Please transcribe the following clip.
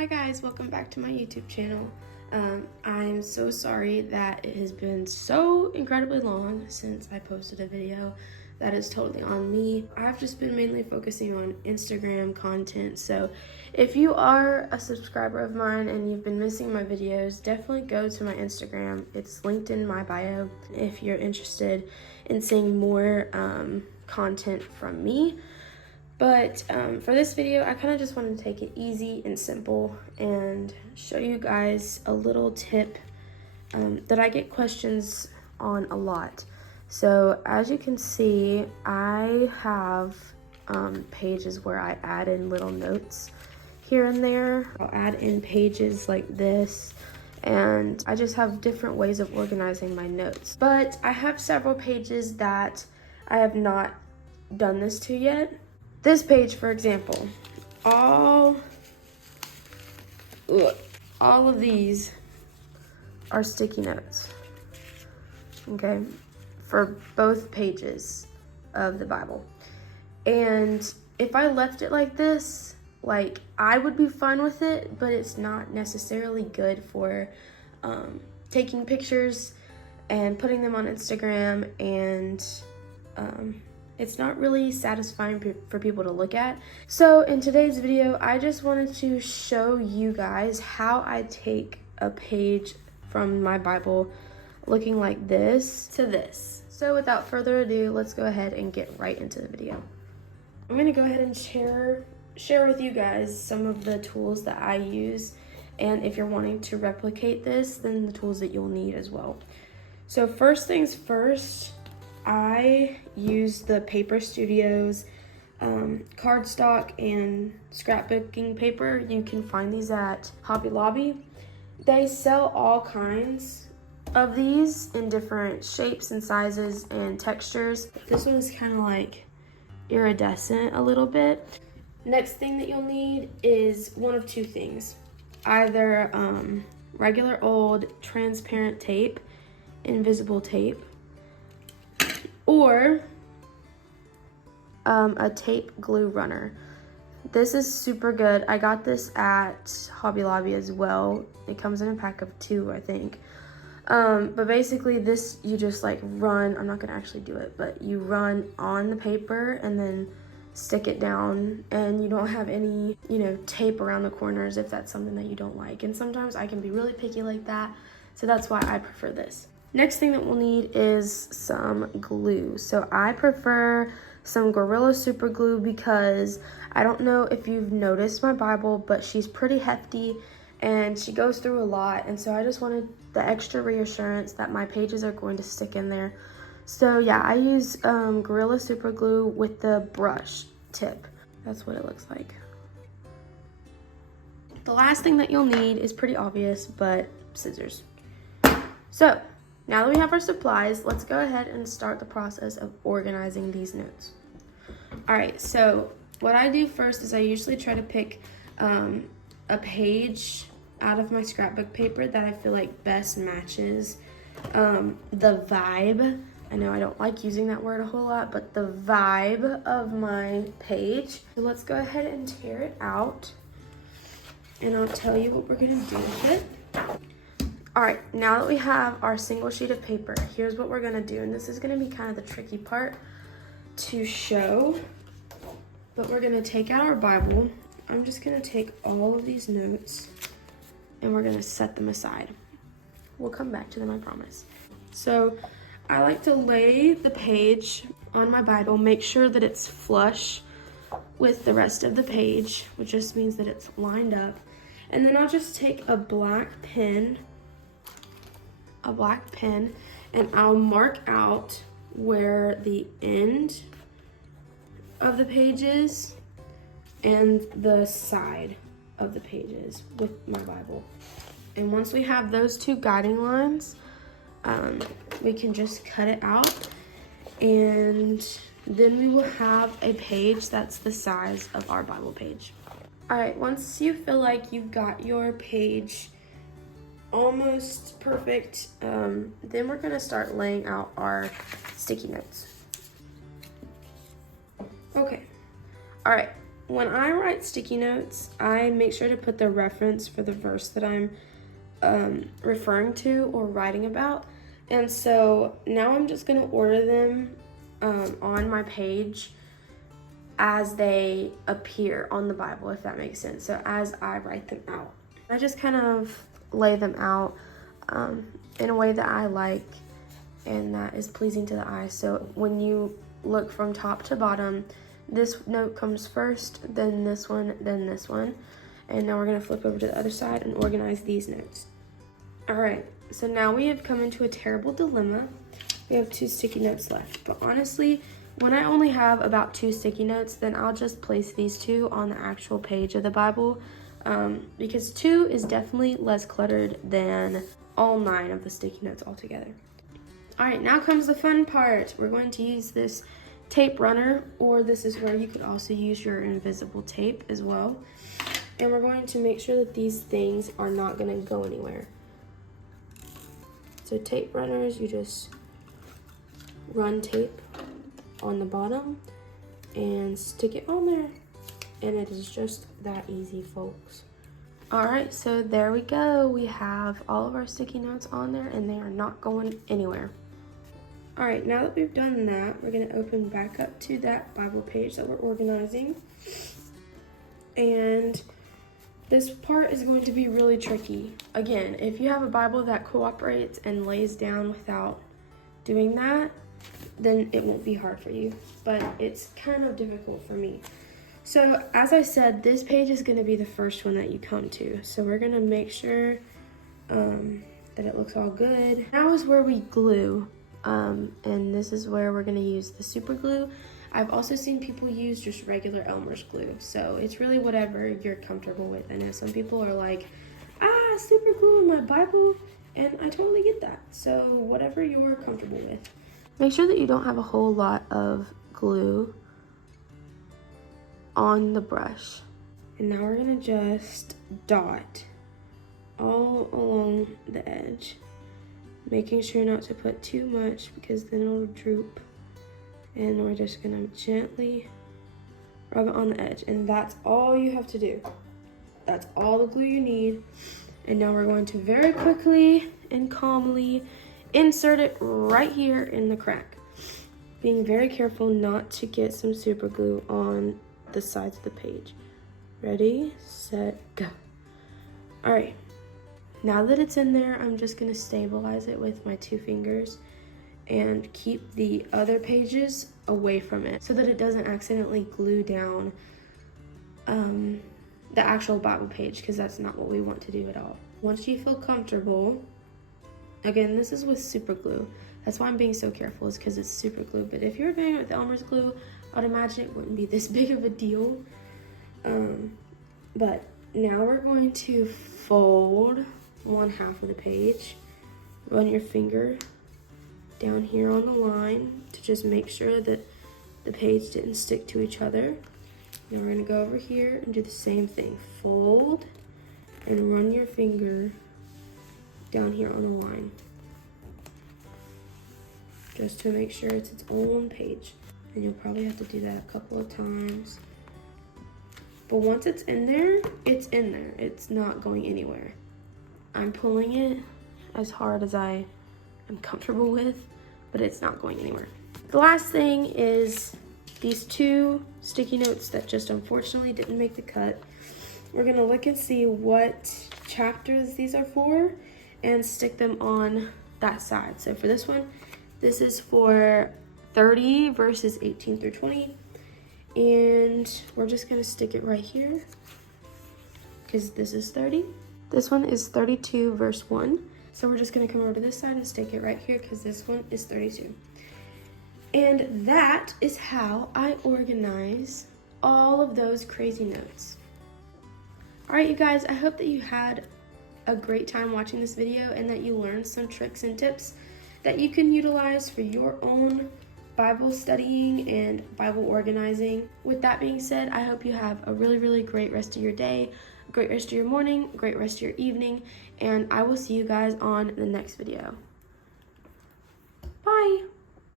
Hi guys, welcome back to my YouTube channel. I'm so sorry that it has been so incredibly long since I posted a video. That is totally on me. I've just been mainly focusing on Instagram content, so if you are a subscriber of mine and you've been missing my videos, definitely go to my Instagram. It's linked in my bio if you're interested in seeing more content from me. But for this video, I kind of just wanted to take it easy and simple and show you guys a little tip that I get questions on a lot. So as you can see, I have pages where I add in little notes here and there. I'll add in pages like this, and I just have different ways of organizing my notes. But I have several pages that I have not done this to yet. This page, for example, all of these are sticky notes, okay, for both pages of the Bible. And if I left it like this, like, I would be fine with it, but it's not necessarily good for taking pictures and putting them on Instagram, and it's not really satisfying for people to look at. So in today's video, I just wanted to show you guys how I take a page from my Bible looking like this to this. So without further ado, let's go ahead and get right into the video. I'm gonna go ahead and share with you guys some of the tools that I use, and if you're wanting to replicate this, then the tools that you'll need as well. So first things first, I use the Paper Studios cardstock and scrapbooking paper. You can find these at Hobby Lobby. They sell all kinds of these in different shapes and sizes and textures. This one is kind of like iridescent a little bit. Next thing that you'll need is one of two things. Either regular old transparent tape, invisible tape, or a tape glue runner. This is super good. I got this at Hobby Lobby as well. It comes in a pack of 2, I think. But basically this, you just like run, I'm not gonna actually do it, but you run on the paper and then stick it down, and you don't have any, tape around the corners if that's something that you don't like. And sometimes I can be really picky like that, so that's why I prefer this. Next thing that we'll need is some glue. So I prefer some Gorilla Super Glue because I don't know if you've noticed my Bible, but she's pretty hefty and she goes through a lot. And so I just wanted the extra reassurance that my pages are going to stick in there. So yeah, I use Gorilla Super Glue with the brush tip. That's what it looks like. The last thing that you'll need is pretty obvious, but scissors. So now that we have our supplies, let's go ahead and start the process of organizing these notes. All right, so what I do first is I usually try to pick a page out of my scrapbook paper that I feel like best matches the vibe. I know I don't like using that word a whole lot, but the vibe of my page. So let's go ahead and tear it out, and I'll tell you what we're gonna do with it. All right, now that we have our single sheet of paper, here's what we're gonna do. And this is gonna be kind of the tricky part to show, but we're gonna take out our Bible. I'm just gonna take all of these notes and we're gonna set them aside. We'll come back to them, I promise. So I like to lay the page on my Bible, make sure that it's flush with the rest of the page, which just means that it's lined up. And then I'll just take a black pen, and I'll mark out where the end of the page is and the side of the page is with my Bible. And once we have those two guiding lines, we can just cut it out, and then we will have a page that's the size of our Bible page. All right, once you feel like you've got your page almost perfect, then we're gonna start laying out our sticky notes. Okay, all right, when I write sticky notes, I make sure to put the reference for the verse that I'm referring to or writing about. And so now I'm just gonna order them on my page as they appear on the Bible, if that makes sense. So as I write them out, I just kind of lay them out in a way that I like and that is pleasing to the eye. So when you look from top to bottom, this note comes first, then this one, then this one. And now we're gonna flip over to the other side and organize these notes. All right, so now we have come into a terrible dilemma. We have 2 sticky notes left, but honestly, when I only have about 2 sticky notes, then I'll just place these 2 on the actual page of the Bible because 2 is definitely less cluttered than all 9 of the sticky notes altogether. All right, now comes the fun part. We're going to use this tape runner, or this is where you could also use your invisible tape as well. And we're going to make sure that these things are not gonna go anywhere. So tape runners, you just run tape on the bottom and stick it on there. And it is just that easy, folks. All right, so there we go. We have all of our sticky notes on there and they are not going anywhere. All right, now that we've done that, we're gonna open back up to that Bible page that we're organizing. And this part is going to be really tricky. Again, if you have a Bible that cooperates and lays down without doing that, then it won't be hard for you, but it's kind of difficult for me. So as I said, this page is gonna be the first one that you come to. So we're gonna make sure that it looks all good. Now is where we glue. And this is where we're gonna use the super glue. I've also seen people use just regular Elmer's glue, so it's really whatever you're comfortable with. I know some people are like, super glue in my Bible, and I totally get that. So whatever you're comfortable with. Make sure that you don't have a whole lot of glue on the brush. And now we're gonna just dot all along the edge, making sure not to put too much because then it'll droop. And we're just gonna gently rub it on the edge. And that's all you have to do. That's all the glue you need. And now we're going to very quickly and calmly insert it right here in the crack. Being very careful not to get some super glue on the sides of the page. Ready, set, go. All right. Now that it's in there, I'm just gonna stabilize it with my 2 fingers and keep the other pages away from it so that it doesn't accidentally glue down the actual Bible page, because that's not what we want to do at all. Once you feel comfortable, again, this is with super glue. That's why I'm being so careful, is because it's super glue. But if you're doing it with Elmer's glue, I'd imagine it wouldn't be this big of a deal. But now we're going to fold 1/2 of the page. Run your finger down here on the line to just make sure that the page didn't stick to each other. Now we're gonna go over here and do the same thing. Fold and run your finger down here on the line, just to make sure it's its own page. And you'll probably have to do that a couple of times. But once it's in there, it's in there. It's not going anywhere. I'm pulling it as hard as I am comfortable with, but it's not going anywhere. The last thing is these 2 sticky notes that just unfortunately didn't make the cut. We're gonna look and see what chapters these are for and stick them on that side. So for this one, this is for 30 verses 18 through 20. And we're just gonna stick it right here because this is 30. This one is 32 verse 1. So we're just gonna come over to this side and stick it right here because this one is 32. And that is how I organize all of those crazy notes. All right, you guys, I hope that you had a great time watching this video and that you learned some tricks and tips that you can utilize for your own Bible studying and Bible organizing. With that being said, I hope you have a really, really great rest of your day, a great rest of your morning, a great rest of your evening, and I will see you guys on the next video. Bye.